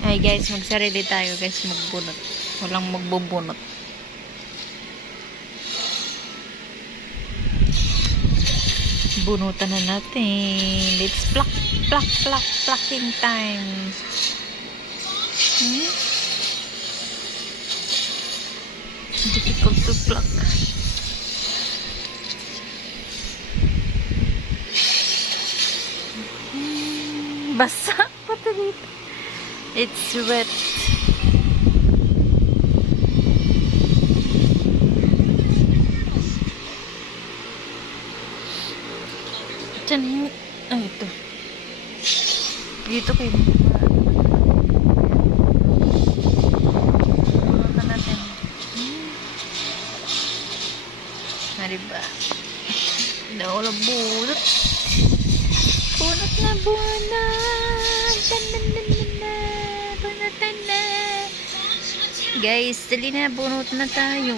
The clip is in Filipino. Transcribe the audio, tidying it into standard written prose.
Ay guys, magsarili tayo guys, magbunot. Walang magbubunot. Bunutan na natin. Let's plucking time. Difficult to pluck. Basa pati dito. It's wet. Diyan yung... Ay, ito. Dito kayo. Bunutan natin. Diba? Nawala bunot. Bunot na bunot. Bunutan na. Guys, dali na. Bunot na tayo.